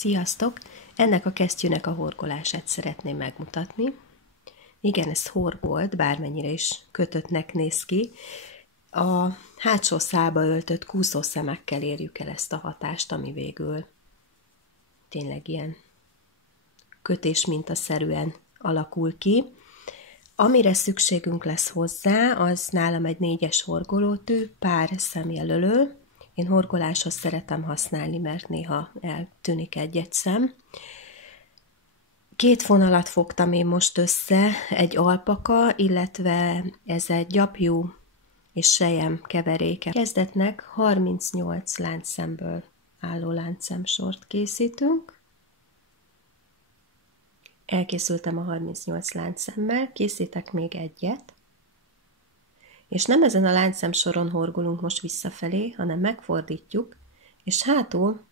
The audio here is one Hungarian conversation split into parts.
Sziasztok! Ennek a kesztyűnek a horgolását szeretném megmutatni. Igen, ez horgolt, bármennyire is kötöttnek néz ki. A hátsó szálba öltött kúszószemekkel érjük el ezt a hatást, ami végül tényleg ilyen kötésmintaszerűen alakul ki. Amire szükségünk lesz hozzá, az nálam egy 4-es horgolótű, pár szemjelölő. Én horgoláshoz szeretem használni, mert néha eltűnik egy-egy szem. 2 fonalat fogtam én most össze, egy alpaka, illetve ez egy gyapjú és selyem keveréke. Kezdetnek 38 láncszemből álló láncszemsort készítünk. Elkészültem a 38 láncszemmel, készítek még egyet. És nem ezen a láncszemsoron horgolunk most visszafelé, hanem megfordítjuk, és hátul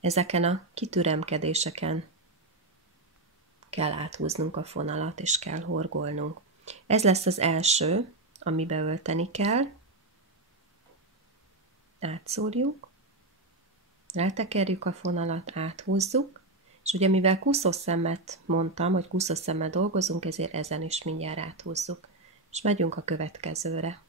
ezeken a kitüremkedéseken kell áthúznunk a fonalat, és kell horgolnunk. Ez lesz az első, ami beölteni kell. Átszúrjuk, rátekerjük a fonalat, áthúzzuk, és ugye mivel kúszószemet mondtam, hogy kúszószemmel dolgozunk, ezért ezen is mindjárt áthúzzuk. És megyünk a következőre.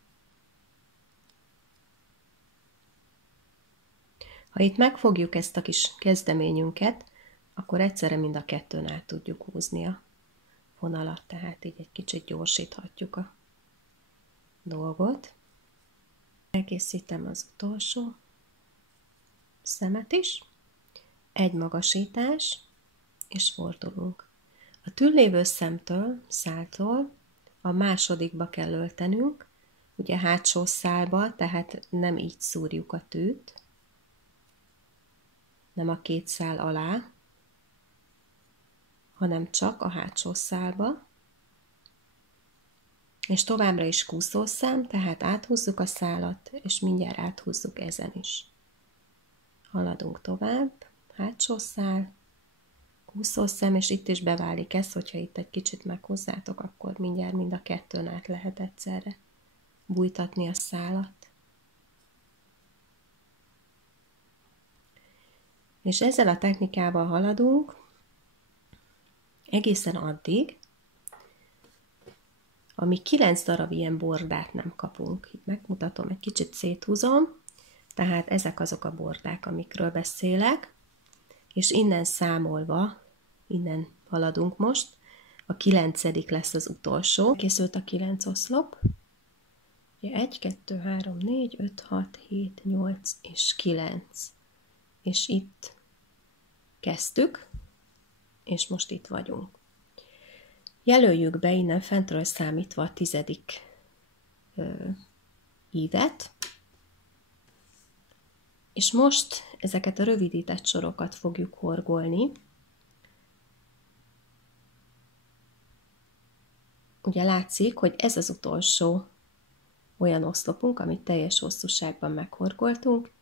Ha itt megfogjuk ezt a kis kezdeményünket, akkor egyszerre mind a kettőn át tudjuk húzni a fonalat, tehát így egy kicsit gyorsíthatjuk a dolgot. Elkészítem az utolsó szemet is, egy magasítás, és fordulunk. A túllévő szemtől, száltól a másodikba kell öltenünk, ugye hátsó szálba, tehát nem így szúrjuk a tűt, nem a 2 szál alá, hanem csak a hátsó szálba, és továbbra is kúszószám, tehát áthúzzuk a szálat, és mindjárt áthúzzuk ezen is. Haladunk tovább, hátsó szál, kúszószem, és itt is beválik ez, hogyha itt egy kicsit meghozzátok, akkor mindjárt mind a kettőn át lehet egyszerre bújtatni a szálat. És ezzel a technikával haladunk egészen addig, amíg 9 darab ilyen bordát nem kapunk. Itt megmutatom, egy kicsit széthúzom, tehát ezek azok a bordák, amikről beszélek, és innen számolva, innen haladunk most, a 9. lesz az utolsó. Készült a 9 oszlop. 1, 2, 3, 4, 5, 6, 7, 8 és 9. És itt kezdtük, és most itt vagyunk. Jelöljük be innen fentről számítva a 10. ívet, és most ezeket a rövidített sorokat fogjuk horgolni. Ugye látszik, hogy ez az utolsó olyan oszlopunk, amit teljes hosszúságban meghorgoltunk,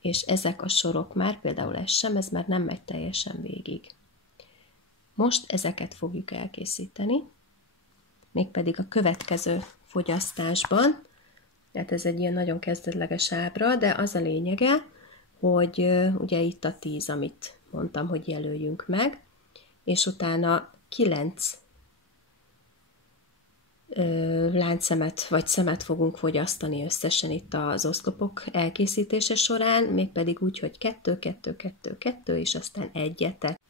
és ezek a sorok már, például ez már nem megy teljesen végig. Most ezeket fogjuk elkészíteni, mégpedig a következő fogyasztásban, tehát ez egy ilyen nagyon kezdetleges ábra, de az a lényege, hogy ugye itt a 10, amit mondtam, hogy jelöljünk meg, és utána 9 láncszemet vagy szemet fogunk fogyasztani összesen itt az oszlopok elkészítése során, mégpedig úgy, hogy 2, 2, 2, 2, és aztán egyetet.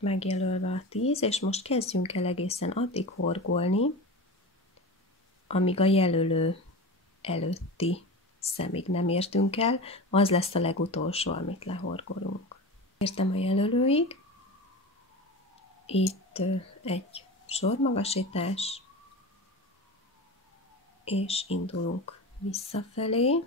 Megjelölve a 10, és most kezdjünk el egészen addig horgolni, amíg a jelölő előtti szemig nem értünk el, az lesz a legutolsó, amit lehorgolunk. Értem a jelölőig, itt egy sormagasítás, és indulunk visszafelé.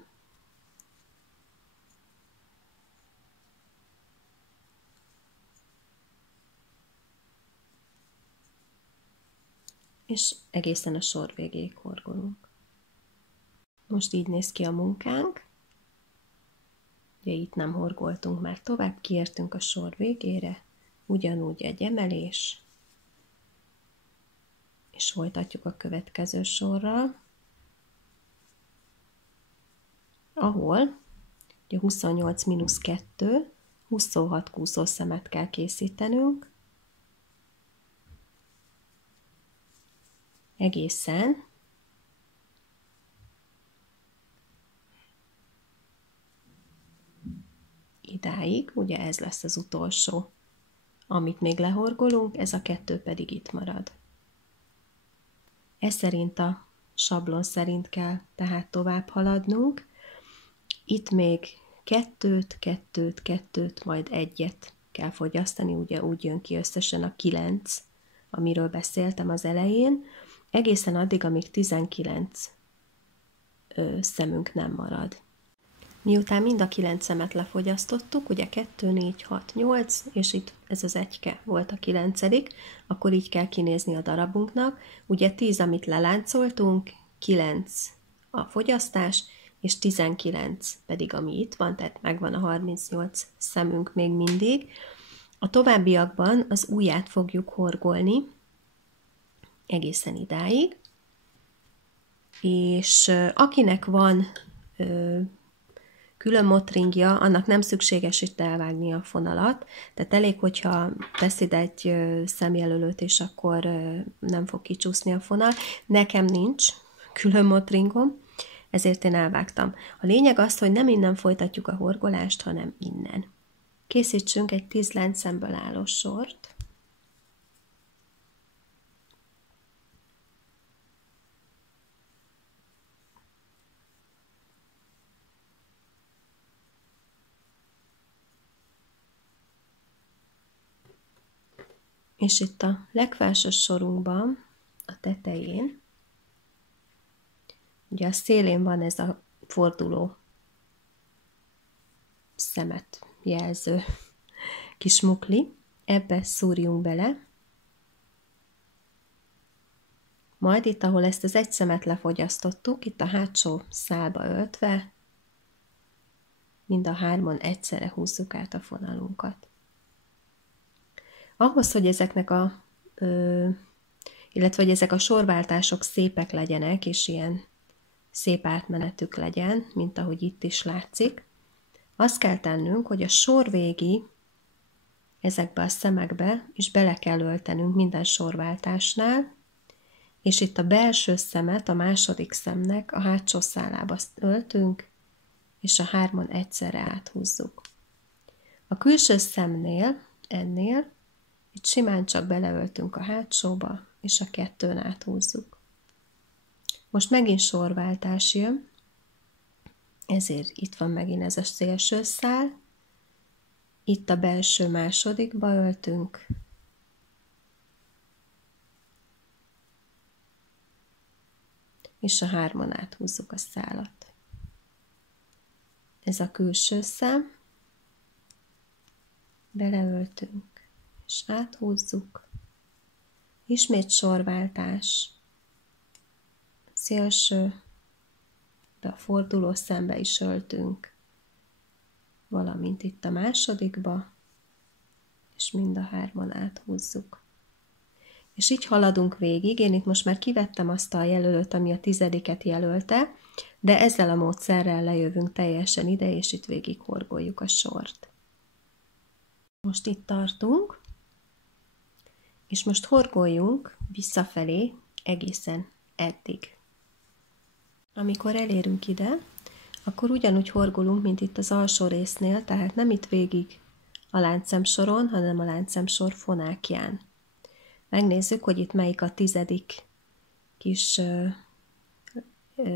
És egészen a sor végéig horgolunk. Most így néz ki a munkánk. Ugye itt nem horgoltunk már tovább, kiértünk a sor végére, ugyanúgy egy emelés, és folytatjuk a következő sorral, ahol ugye 28 - 2, 26 kúszószemet kell készítenünk, egészen idáig, ugye ez lesz az utolsó, amit még lehorgolunk, ez a 2 pedig itt marad. Ez szerint a sablon szerint kell tehát tovább haladnunk. Itt még 2, majd 1 kell fogyasztani, ugye úgy jön ki összesen a 9, amiről beszéltem az elején, egészen addig, amíg 19 szemünk nem marad. Miután mind a 9 szemet lefogyasztottuk, ugye 2, 4, 6, 8, és itt ez az 1 volt a 9., akkor így kell kinézni a darabunknak. Ugye 10, amit leláncoltunk, 9 a fogyasztás, és 19 pedig, ami itt van, tehát megvan a 38 szemünk még mindig. A továbbiakban az ujját fogjuk horgolni egészen idáig, és akinek van külön motringja, annak nem szükséges itt elvágni a fonalat, tehát elég, hogyha teszed egy szemjelölőt, és akkor nem fog kicsúszni a fonal. Nekem nincs külön motringom, ezért én elvágtam. A lényeg az, hogy nem innen folytatjuk a horgolást, hanem innen. Készítsünk egy 10 láncszemből álló sort. És itt a legfelső sorunkban, a tetején, ugye a szélén van ez a forduló szemet jelző kis mukli, ebbe szúrjunk bele, majd itt, ahol ezt az 1 szemet lefogyasztottuk, itt a hátsó szálba öltve, mind a 3-on egyszerre húzzuk át a fonalunkat. Ahhoz, hogy ezeknek illetve hogy ezek a sorváltások szépek legyenek, és ilyen szép átmenetük legyen, mint ahogy itt is látszik, azt kell tennünk, hogy a sor végi ezekbe a szemekbe is bele kell öltenünk minden sorváltásnál, és itt a belső szemet, a második szemnek a hátsó szálába öltünk, és a 3-on egyszerre áthúzzuk. A külső szemnél, ennél, itt simán csak beleöltünk a hátsóba, és a 2-n áthúzzuk. Most megint sorváltás jön, ezért itt van megint ez a szélső szál, itt a belső másodikba öltünk, és a 3-on áthúzzuk a szálat. Ez a külső szem, beleöltünk, és áthúzzuk, ismét sorváltás, szélső, de a forduló szembe is öltünk, valamint itt a másodikba, és mind a 3-on áthúzzuk. És így haladunk végig. Én itt most már kivettem azt a jelölőt, ami a 10. jelölte, de ezzel a módszerrel lejövünk teljesen ide, és itt végig horgoljuk a sort. Most itt tartunk, és most horgoljunk visszafelé egészen eddig. Amikor elérünk ide, akkor ugyanúgy horgolunk, mint itt az alsó résznél, tehát nem itt végig a láncszemsoron, hanem a láncszemsor fonákján. Megnézzük, hogy itt melyik a 10. kis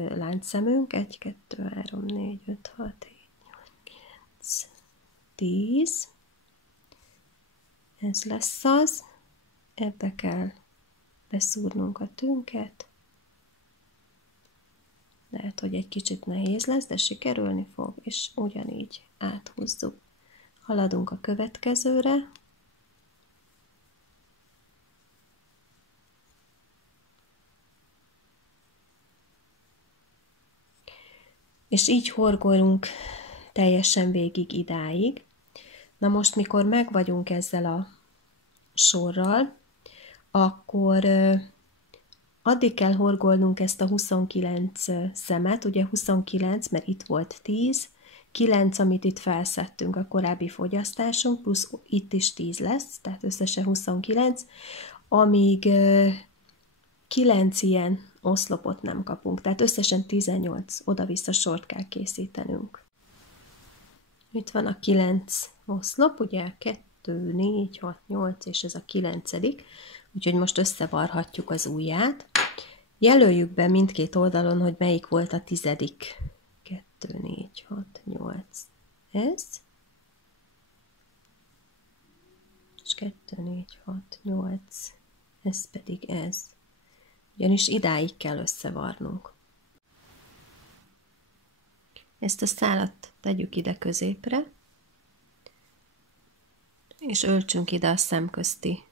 láncszemünk. 1, 2, 3, 4, 5, 6, 7, 8, 9, 10. Ez lesz az. Ebbe kell beszúrnunk a tünket. Lehet, hogy egy kicsit nehéz lesz, de sikerülni fog, és ugyanígy áthúzzuk. Haladunk a következőre. És így horgolunk teljesen végig idáig. Na most, mikor megvagyunk ezzel a sorral, akkor addig kell horgolnunk ezt a 29 szemet, ugye 29, mert itt volt 10, 9, amit itt felszettünk a korábbi fogyasztásunk, plusz itt is 10 lesz, tehát összesen 29, amíg 9 ilyen oszlopot nem kapunk, tehát összesen 18 oda-vissza sort kell készítenünk. Itt van a 9 oszlop, ugye 2, 4, 6, 8, és ez a 9. Úgyhogy most összevarhatjuk az ujját. Jelöljük be mindkét oldalon, hogy melyik volt a 10. 2, 4, 6, 8. Ez. És 2, 4, 6, 8. Ez pedig ez. Ugyanis idáig kell összevarnunk. Ezt a szálat tegyük ide középre, és öltsünk ide a szemközti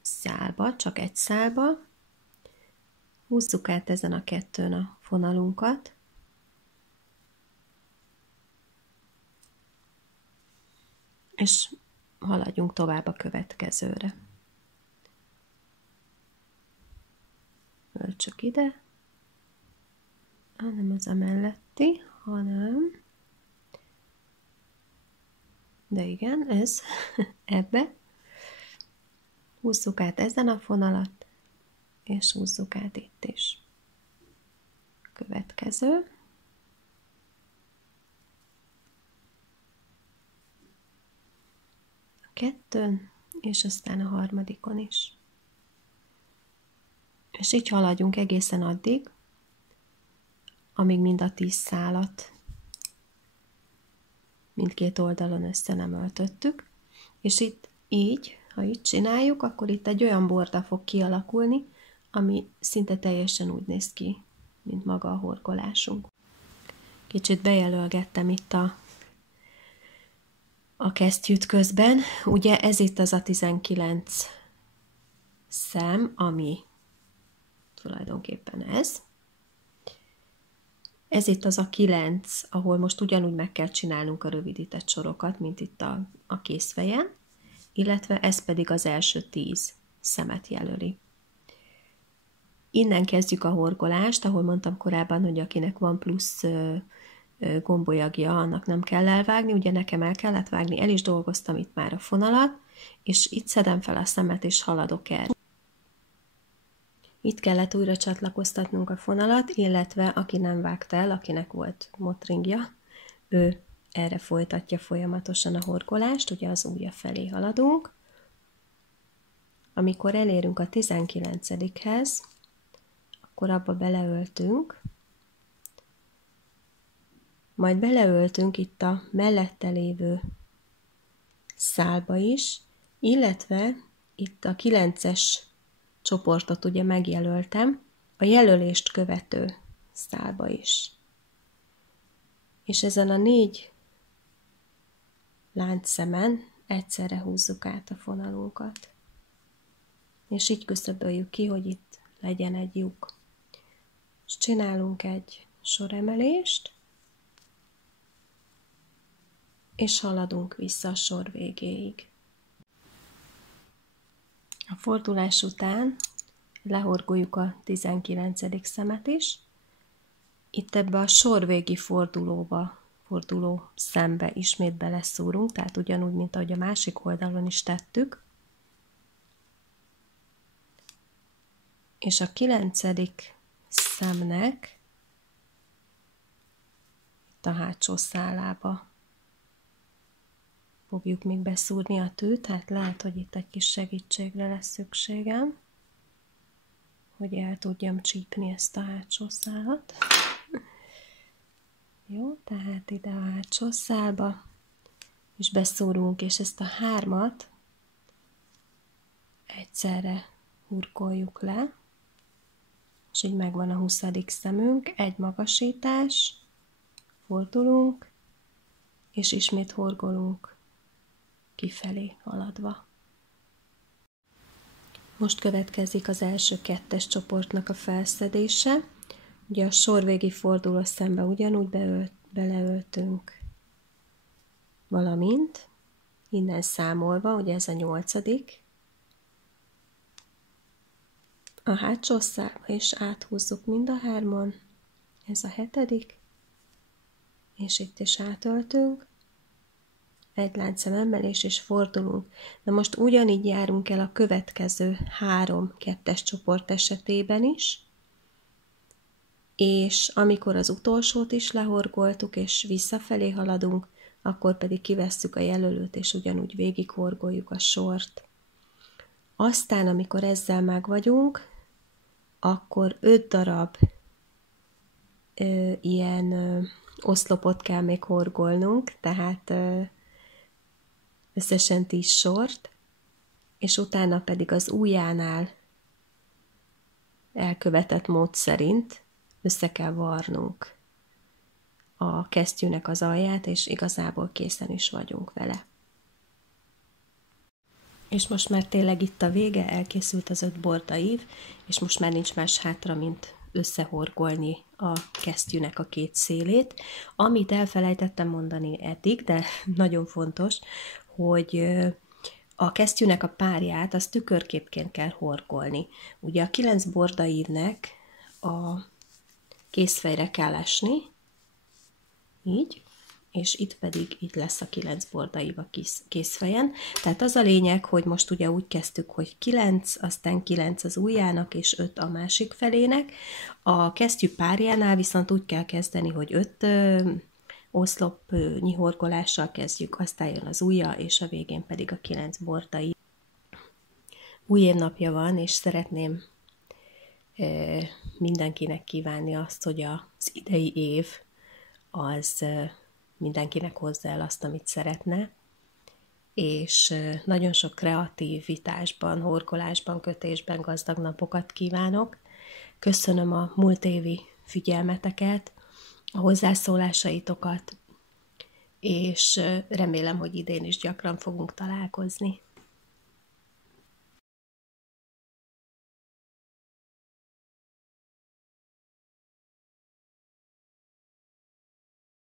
szálba, csak egy szálba. Húzzuk át ezen a 2-n a fonalunkat, és haladjunk tovább a következőre. Öltsük ide, nem ez a melletti, hanem, de igen, ez, ebbe. Húzzuk át ezen a fonalat, és húzzuk át itt is. Következő. A 2-n, és aztán a harmadikon is. És így haladjunk egészen addig, amíg mind a 10 szálat mindkét oldalon össze nem öltöttük. És itt így, ha így csináljuk, akkor itt egy olyan borda fog kialakulni, ami szinte teljesen úgy néz ki, mint maga a horgolásunk. Kicsit bejelölgettem itt a kesztyűt közben. Ugye ez itt az a 19 szem, ami tulajdonképpen ez. Ez itt az a 9, ahol most ugyanúgy meg kell csinálnunk a rövidített sorokat, mint itt a készfejen, illetve ez pedig az első 10 szemet jelöli. Innen kezdjük a horgolást, ahol mondtam korábban, hogy akinek van plusz gombolyagja, annak nem kell elvágni, ugye nekem el kellett vágni, el is dolgoztam itt már a fonalat, és itt szedem fel a szemet, és haladok el. Itt kellett újra csatlakoztatnunk a fonalat, illetve aki nem vágta el, akinek volt motringja, ő erre folytatja folyamatosan a horgolást, ugye az ujja felé haladunk. Amikor elérünk a 19-hez, akkor abba beleöltünk, majd beleöltünk itt a mellette lévő szálba is, illetve itt a 9-es csoportot ugye megjelöltem, a jelölést követő szálba is. És ezen a 4 láncszemen egyszerre húzzuk át a fonalunkat. És így küszöböljük ki, hogy itt legyen egy lyuk. És csinálunk egy soremelést, és haladunk vissza a sor végéig. A fordulás után lehorgoljuk a 19. szemet is. Itt ebbe a sorvégi forduló szembe ismét beleszúrunk, tehát ugyanúgy, mint ahogy a másik oldalon is tettük. És a 9. szemnek itt a hátsó szálába fogjuk még beszúrni a tűt, tehát lehet, hogy itt egy kis segítségre lesz szükségem, hogy el tudjam csípni ezt a hátsó szálat. Jó, tehát ide a hátsó szálba, és beszúrunk, és ezt a 3-at egyszerre hurkoljuk le, és így megvan a 20. szemünk, egy magasítás, fordulunk, és ismét horgolunk kifelé haladva. Most következik az első 2-es csoportnak a felszedése. Ugye a sorvégi forduló szembe ugyanúgy beleöltünk valamint, innen számolva, ugye ez a 8. A hátsó szálba is áthúzzuk mind a 3-on, ez a 7. és itt is átöltünk. Egy láncszem emelés, és fordulunk. Na most ugyanígy járunk el a következő 3 kettes csoport esetében is, és amikor az utolsót is lehorgoltuk, és visszafelé haladunk, akkor pedig kivesszük a jelölőt, és ugyanúgy végighorgoljuk a sort. Aztán, amikor ezzel meg vagyunk, akkor 5 darab ilyen oszlopot kell még horgolnunk, tehát összesen 10 sort, és utána pedig az ujjánál elkövetett mód szerint össze kell varnunk a kesztyűnek az alját, és igazából készen is vagyunk vele. És most már tényleg itt a vége, elkészült az 5 bordaív, és most már nincs más hátra, mint összehorgolni a kesztyűnek a 2 szélét. Amit elfelejtettem mondani eddig, de nagyon fontos, hogy a kesztyűnek a párját az tükörképként kell horgolni. Ugye a 9 bordaívnek a kézfejre kell esni, így, és itt pedig itt lesz a 9 bordaív a kézfejen. Tehát az a lényeg, hogy most ugye úgy kezdtük, hogy 9, aztán 9 az ujjának, és 5 a másik felének. A kesztyű párjánál viszont úgy kell kezdeni, hogy 5 oszlopnyi horgolással kezdjük, aztán jön az ujja, és a végén pedig a 9 bordaív. Új évnapja van, és szeretném mindenkinek kívánni azt, hogy az idei év az mindenkinek hozza el azt, amit szeretne, és nagyon sok kreativitásban, horgolásban, kötésben gazdag napokat kívánok. Köszönöm a múlt évi figyelmeteket, a hozzászólásaitokat, és remélem, hogy idén is gyakran fogunk találkozni.